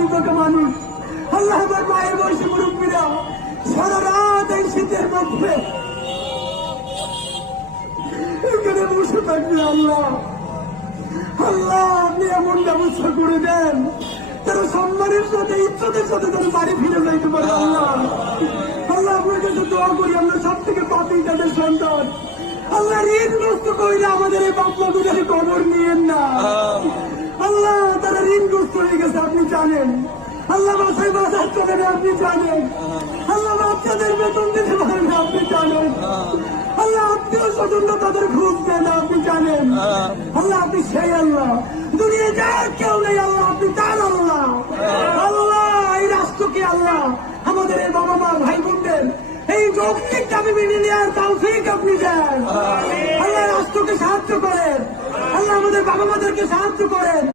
রাখা মানুষ আল্লাহ আমার মায়ের বয়সী মুরব্বীরা সারা রাত এই শীতের মধ্যে এখানে বসে থাকবে আল্লাহ। আল্লাহ, আপনি এমন ব্যবস্থা করে দেন। তারা সম্মানের সাথে ইচ্ছাদের সাথে তারা বাড়ি ফিরে যাইতে পারে আল্লাহ। আল্লাহ, আপনার কাছে দোয়া করি, আমরা সব থেকে পাপি তাদের সন্তান। আল্লাহ ঋণগ্রস্ত কইলে আমাদের এই বাপমা দুটার কবর নিয়েন না। হয়ে গেছে আপনি জানেন। আল্লাহ বাসায় বাসায় চলে না আপনি জানেন। আল্লাহ বাচ্চাদের বেতন দিতে পারেন না আপনি জানেন। আল্লাহ আত্মীয় স্বজনরা তাদের ঘুষ দেন না আপনি জানেন। আল্লাহ আপনি সেই আল্লাহ। দুনিয়া যার কেউ নেই আল্লাহ আপনি তার আল্লাহ। আল্লাহ এই রাষ্ট্রকে আল্লাহ? আমাদের এই বাবা মা ভাই বোনদের এই যৌক্তিক দাবি মেনে নেওয়ার তৌফিক আপনি দেন। আল্লাহ রাষ্ট্রকে সাহায্য করেন। আল্লাহ আমাদের বাবা মাদেরকে সাহায্য করেন।